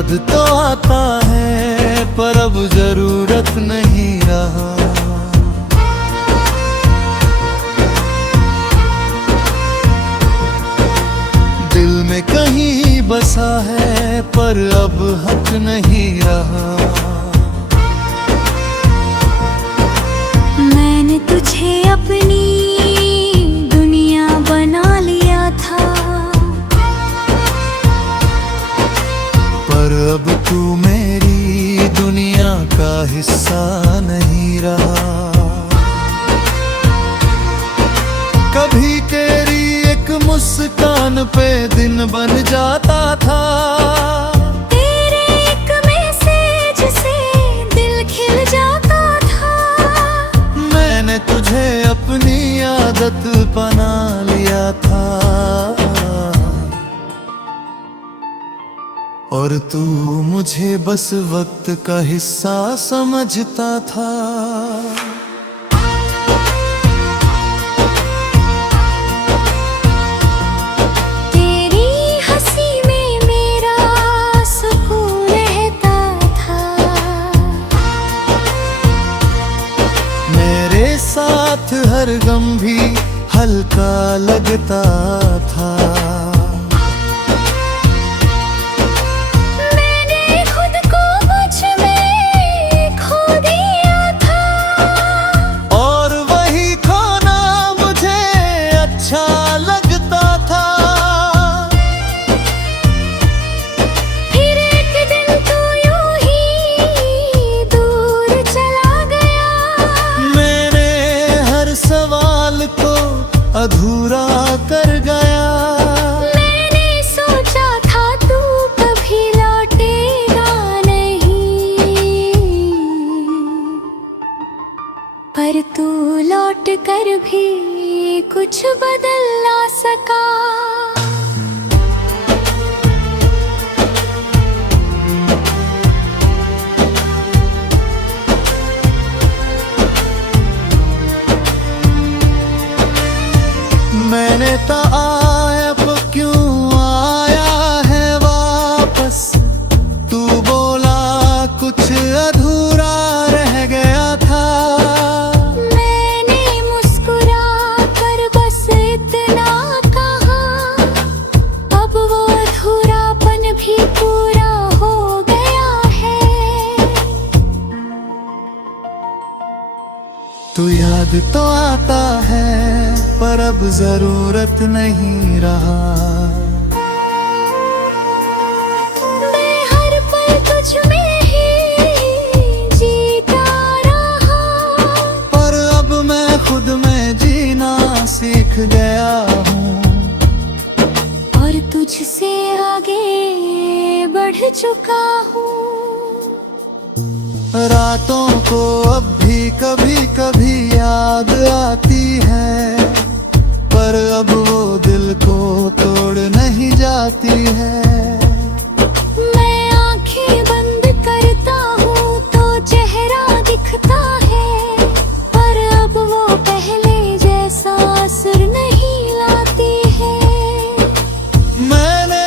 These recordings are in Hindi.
याद तो आता है पर अब जरूरत नहीं रहा। दिल में कहीं बसा है पर अब हक नहीं रहा। मैंने तुझे अपनी दुनिया बना लिया था, पर अब तू मेरी दुनिया का हिस्सा नहीं रहा। कभी तेरी एक मुस्कान पे दिन बन जाता था, तेरे एक मैसेज से दिल खिल जाता था। मैंने तुझे अपनी आदत बना लिया था, और तू मुझे बस वक्त का हिस्सा समझता था। तेरी हंसी में मेरा सुकून रहता था, मेरे साथ हर गम भी हल्का लगता था। अधूरा कर गया। मैंने सोचा था तू कभी लौटेगा नहीं, पर तू लौट कर भी कुछ बदल ना सका। मैंने तो आया क्यों आया है वापस, तू बोला कुछ अधूरा रह गया था। मैंने मुस्कुरा कर बस इतना कहा, अब वो अधूरापन भी पूरा हो गया है। तू याद तो आता है पर अब जरूरत नहीं रहा। मैं हर पल तुझ में ही जीता रहा, पर अब मैं खुद में जीना सीख गया हूँ, और तुझसे आगे बढ़ चुका हूँ। रातों को अब भी कभी कभी याद आती है, पर अब वो दिल को तोड़ नहीं जाती है। मैं आंखें बंद करता हूँ तो चेहरा दिखता है, पर अब वो पहले जैसा असर नहीं लाती है। मैंने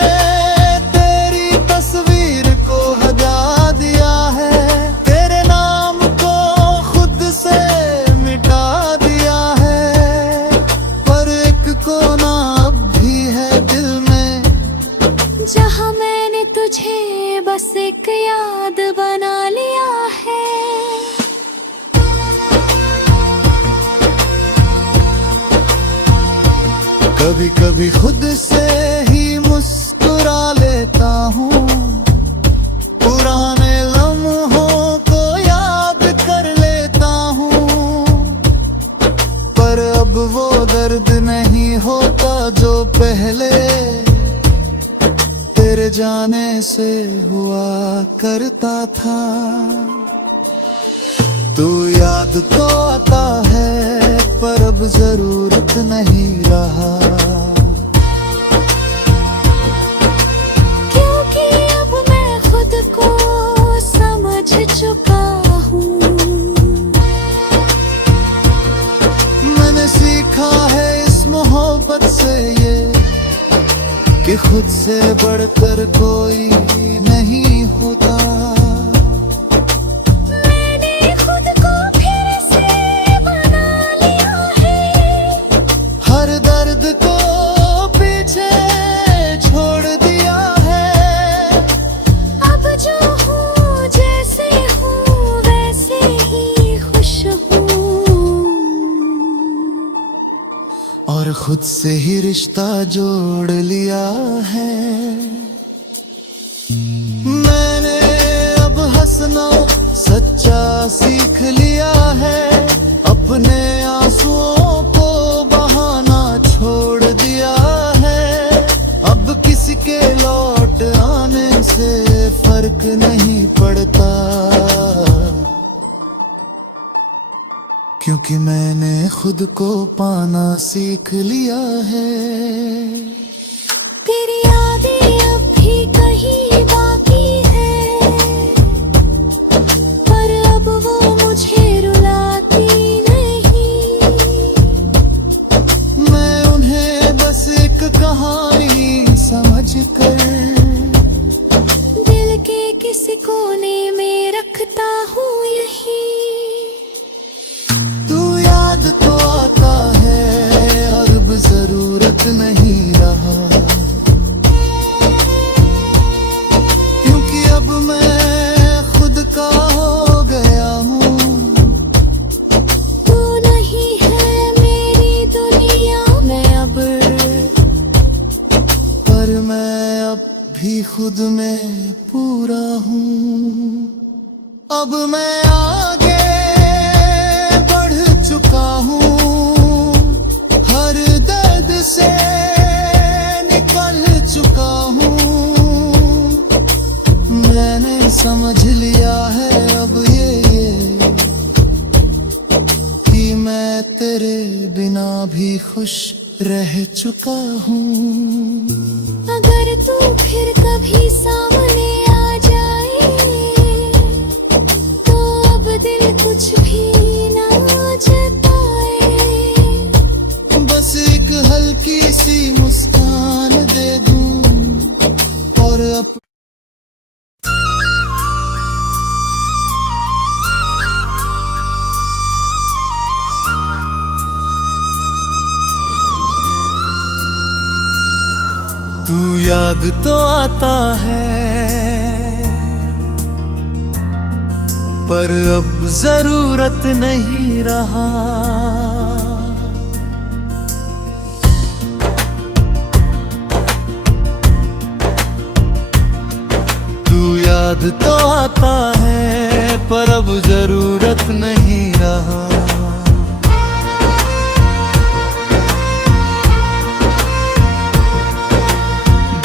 तेरी तस्वीर को हटा दिया है, तेरे नाम को खुद से मिटा दिया है, पर एक कोना अब भी है दिल में, जहाँ मैंने तुझे बस एक याद बना लिया है। कभी कभी खुद से ही मुस्कुरा लेता हूँ, पुराने लम्हों को याद कर लेता हूँ, पर अब वो दर्द नहीं होता जो पहले तेरे जाने से हुआ करता था। तू याद तो आता है पर अब जरूरत नहीं रहा। क्योंकि अब मैं खुद को समझ चुका हूँ। मैंने सीखा है इस मोहब्बत से ये कि खुद से बढ़कर कोई नहीं होता। मैंने खुद को फिर से बना लिया है, हर दर्द को पीछे छोड़ दिया है। अब जो हूँ जैसे हूँ वैसे ही खुश हूँ, और खुद से ही रिश्ता जोड़ लिया है। मैंने अब हंसना सच्चा सीख लिया है, अपने आंसुओं को बहाना छोड़ दिया है। अब किसी के लौट आने से फर्क नहीं पड़ता, क्योंकि मैंने खुद को पाना सीख लिया है। तेरी यादें अब भी कहीं बाकी है, पर अब वो मुझे रुलाती नहीं। मैं उन्हें बस एक कहानी समझकर दिल के किसी कोने में रखता हूँ यही। तू याद तो आता है, अब जरूरत नहीं रहा, क्योंकि अब मैं खुद का हो गया हूँ। तू नहीं है मेरी दुनिया में अब, पर मैं अब भी खुद में पूरा हूँ। अब मैं आगे बढ़ चुका हूँ, हर दर्द से निकल चुका हूँ। मैंने समझ लिया है अब ये कि मैं तेरे बिना भी खुश रह चुका हूँ। अगर तू फिर कभी सामने आ जाए तो अब दिल कुछ भी ना जताए। बस एक हल्की सी मुस्कान दे दूं और तू याद तो आता है, पर अब जरूरत नहीं रहा। तू याद तो आता है, पर अब जरूरत नहीं रहा।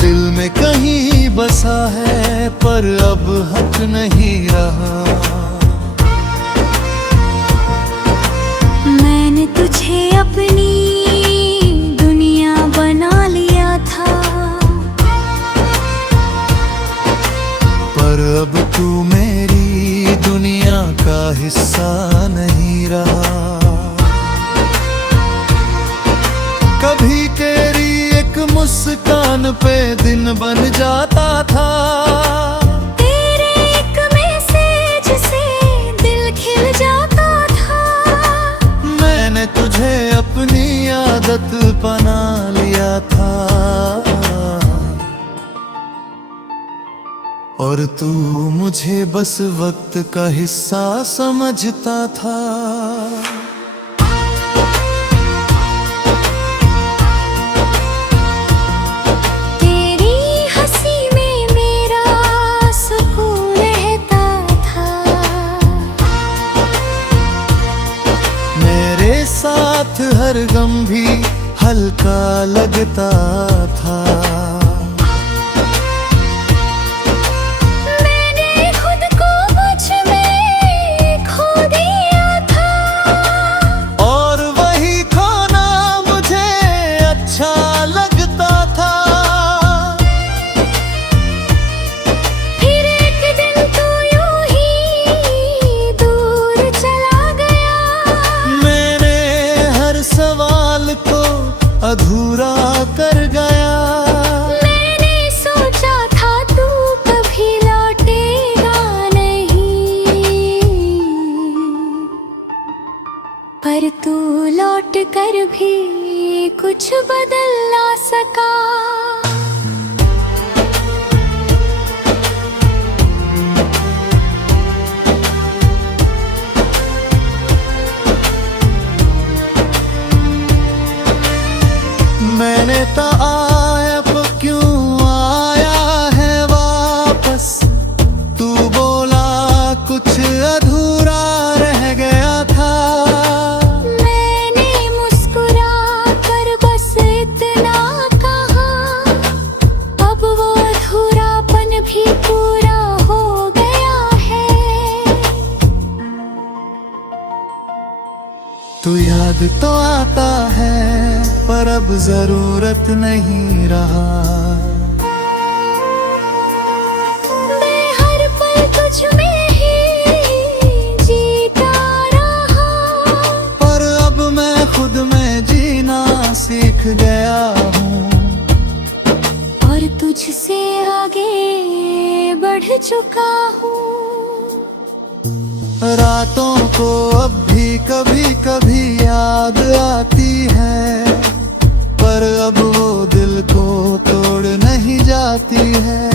दिल में कहीं बसा है, पर अब हक नहीं रहा। मैंने तुझे अपनी दुनिया बना लिया था, पर अब तू मेरी दुनिया का हिस्सा नहीं रहा। कभी तेरी एक मुस्कान पे दिन बन जाता था, तेरे एक मैसेज से दिल खिल जाता था। मैंने तुझे अपनी आदत बना लिया था, और तू मुझे बस वक्त का हिस्सा समझता था। तेरी हंसी में मेरा सुकून रहता था, मेरे साथ हर गम भी हल्का लगता था। मैंने खुद को मुझ में खो दिया था, और वही खोना मुझे अच्छा लगता था। फिर एक दिन तू यूं ही दूर चला गया। मैंने हर सवाल को अधूरा कर गया। मैंने सोचा था तू कभी लौटेगा, कुछ बदल ना सका। मैंने तो आया क्यों आया है वापस, तू बोला कुछ अधूरा रह गया था। मैंने मुस्कुरा कर बस इतना कहा, अब वो अधूरापन भी पूरा हो गया है। तू याद तो आता है पर अब जरूरत नहीं रहा। मैं हर पल तुझ में ही जीता रहा, पर अब मैं खुद में जीना सीख गया हूँ और तुझसे आगे बढ़ चुका हूँ। रातों को अब भी कभी कभी याद आती है, पर अब वो दिल को तोड़ नहीं जाती है।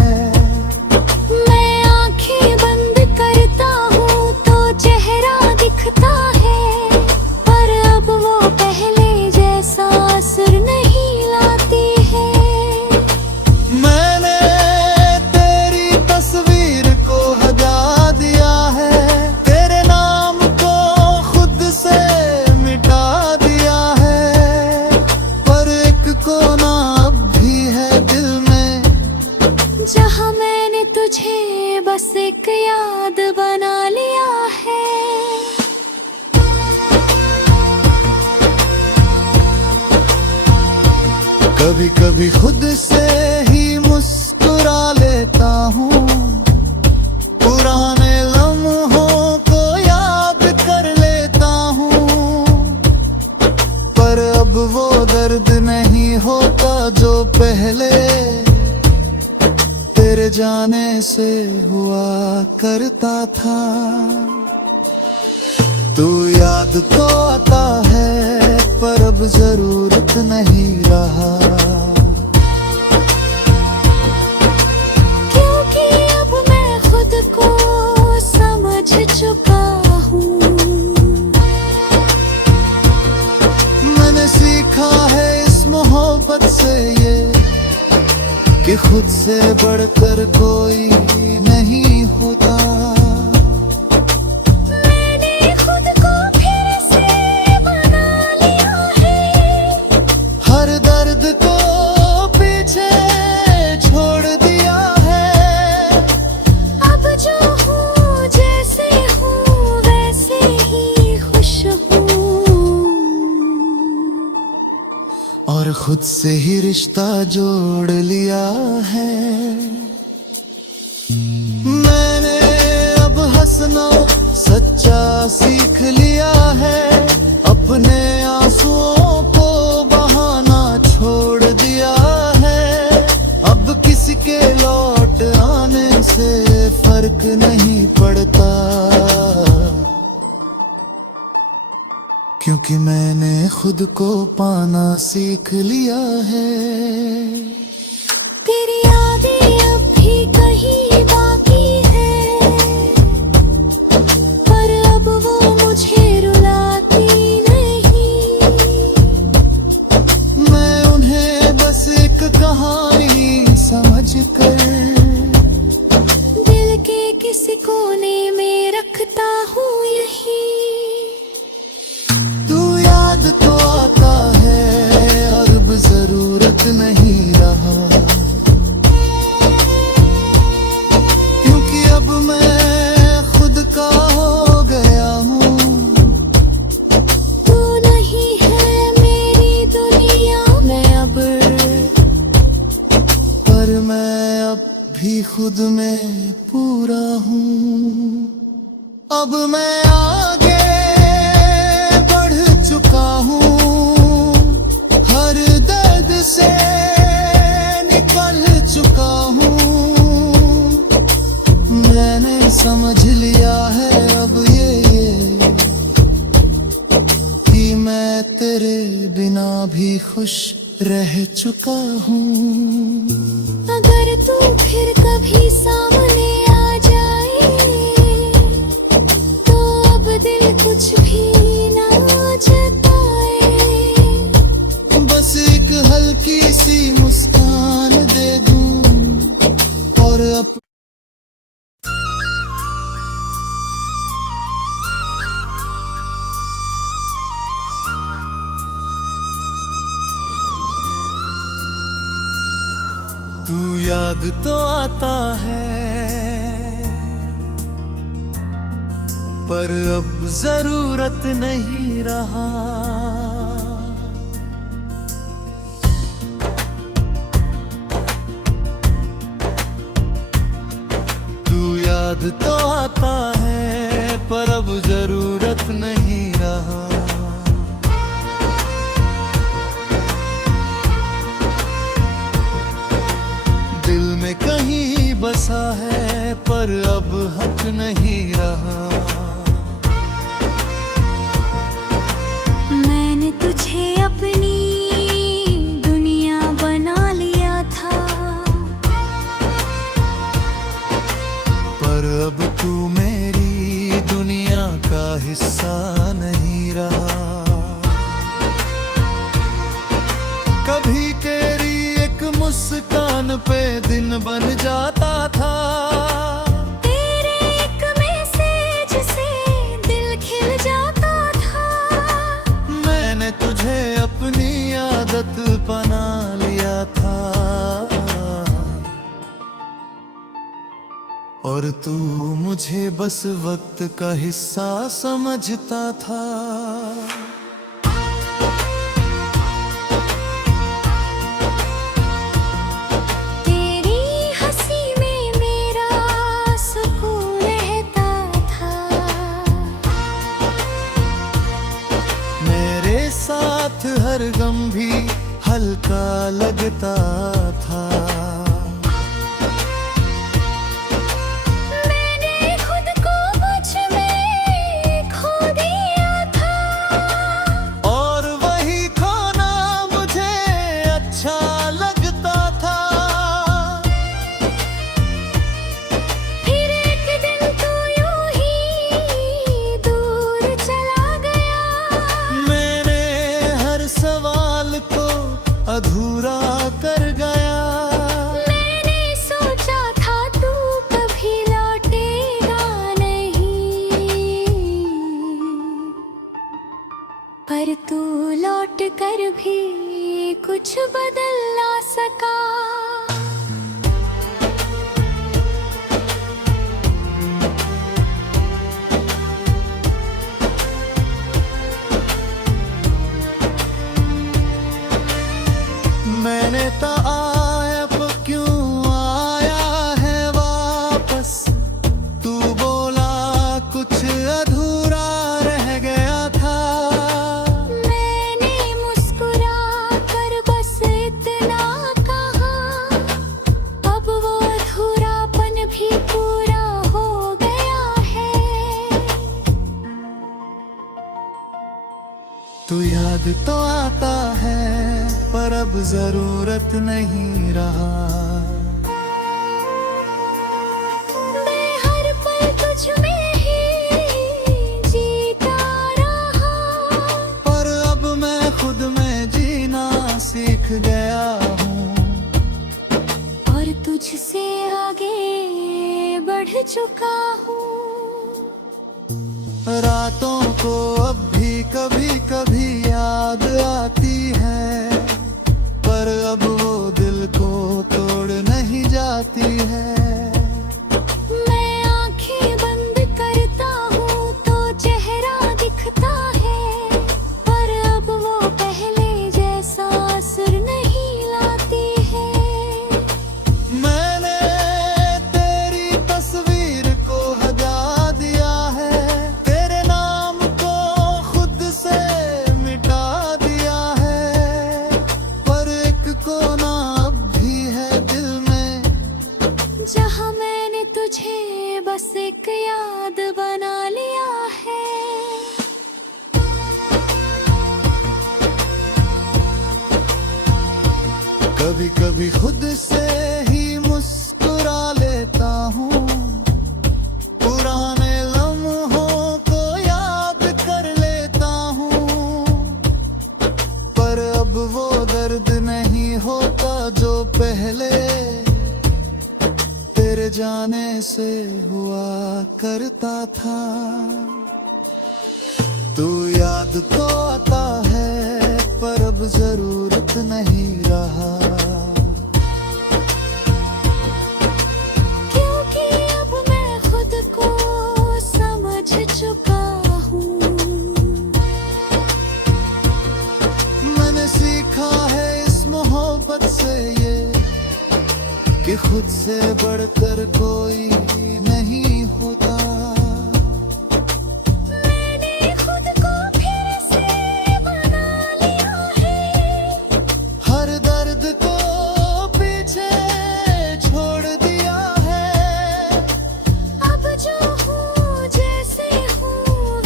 मैं आंखें बंद करता हूँ तो चेहरा दिखता है, पर अब वो पहले जैसा असर नहीं लाती है। मैंने तेरी तस्वीर को हटा दिया है, तेरे नाम को खुद से मिटा दिया है, पर एक कोना अब भी है दिल में, जहाँ मैंने तुझे बस एक याद बना लिया है। कभी कभी खुद से ही मुस्कुरा लेता हूँ, पुराने लम्हों को याद कर लेता हूँ, पर अब वो दर्द नहीं होता जो पहले तेरे जाने से हुआ करता था। तू याद तो आता है पर अब जरूरत नहीं रहा, क्योंकि अब मैं खुद को समझ चुका हूँ। मैंने सीखा है इस मोहब्बत से ये कि खुद से बढ़कर कोई नहीं होता। मैंने खुद को फिर से बना लिया है, हर दर्द को पीछे छोड़ दिया है। अब जो हूँ जैसे हूँ वैसे ही खुश हूँ, और खुद से ही रिश्ता जोड़ लिया है। मैंने अब हंसना सच्चा सीख लिया है, अपने आंसुओं को बहाना छोड़ दिया है। अब किसी के लौट आने से फर्क नहीं पड़ता, क्योंकि मैंने खुद को पाना सीख लिया है। तेरी यादें अब भी कहीं बाकी है, पर अब वो मुझे रुलाती नहीं। मैं उन्हें बस एक कहानी समझकर दिल के किसी कोने में रखता हूँ यही। तू याद तो आता है और अब जरूरत नहीं रहा, क्योंकि अब मैं खुद का हो गया हूँ। तू नहीं है मेरी दुनिया में अब, पर मैं अब भी खुद में पूरा हूँ। अब मैं आगे बढ़ चुका हूँ, हर दर्द से निकल चुका हूँ। मैंने समझ लिया है अब ये कि मैं तेरे बिना भी भी खुश रह चुका हूँ। अगर तू फिर कभी सामने आ जाए तो अब दिल कुछ भी ना जताए। बस एक हल्की सी मुस्कान दे दूं और तू याद तो आता है पर अब जरूरत नहीं रहा। तू याद तो आता है पर अब जरूरत नहीं रहा। दिल में कहीं बसा है पर अब हक नहीं रहा। मैंने तुझे अपनी दुनिया बना लिया था पर अब तू मेरी दुनिया का हिस्सा नहीं रहा। कभी तेरी एक मुस्कान पे दिन बन जाता था। तेरे एक मैसेज से दिल खिल जाता था। मैंने तुझे अपनी आदत बना लिया था और तू मुझे बस वक्त का हिस्सा समझता था। तेरी हंसी में मेरा सुकून रहता था। मेरे साथ हर गम भी हल्का लगता था। मैंने खुद को मुझ में खो दिया था और वही खोना मुझे अच्छा लगता था। फिर एक दिन तू यूं ही दूर चला गया। मैंने हर सवाल को अधूरा कर गया। मैंने सोचा था तू कभी लौटेगा नहीं पर तू लौट कर भी कुछ बदल ना सका। मैंने अब क्यों आया है वापस। तू बोला कुछ अधूरा रह गया था। मैंने मुस्कुरा कर बस इतना कहा अब वो अधूरापन भी पूरा हो गया है। तू याद तो आता है पर अब जरूरत नहीं रहा। मैं हर पल तुझ में ही जीता रहा पर अब मैं खुद में जीना सीख गया हूँ और तुझसे आगे बढ़ चुका हूँ। रातों को अब भी कभी कभी याद आती है पर अब वो दिल को तोड़ नहीं जाती है। मैं आंखें बंद करता हूँ तो चेहरा दिखता है पर अब वो पहले जैसा असर नहीं लाती है। मैंने तेरी तस्वीर को हटा दिया है। तेरे नाम को खुद से मिटा दिया है। कभी कभी खुद से ही मुस्कुरा लेता हूँ, पुराने लम्हों को याद कर लेता हूँ, पर अब वो दर्द नहीं होता जो पहले तेरे जाने से हुआ करता था। तू याद तो आता है पर अब जरूरत नहीं रहा, क्योंकि अब मैं खुद को समझ चुका हूँ। मैंने सीखा है इस मोहब्बत से ये कि खुद से बढ़कर कोई नहीं होता। मैंने खुद को फिर से बना लिया है, हर दर्द को पीछे छोड़ दिया है। अब जो हूँ जैसे हूँ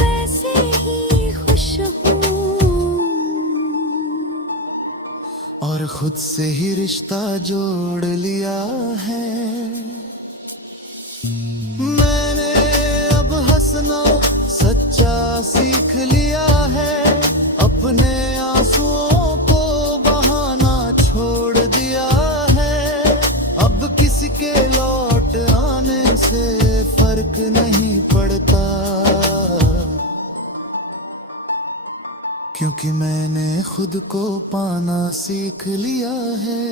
वैसे ही खुश हूँ, और खुद से ही रिश्ता जोड़ लिया है। मैंने अब हंसना सच्चा सीख लिया है, अपने आंसुओं को बहाना छोड़ दिया है। अब किसी के लौट आने से फर्क नहीं पड़ता, क्योंकि मैंने खुद को पाना सीख लिया है।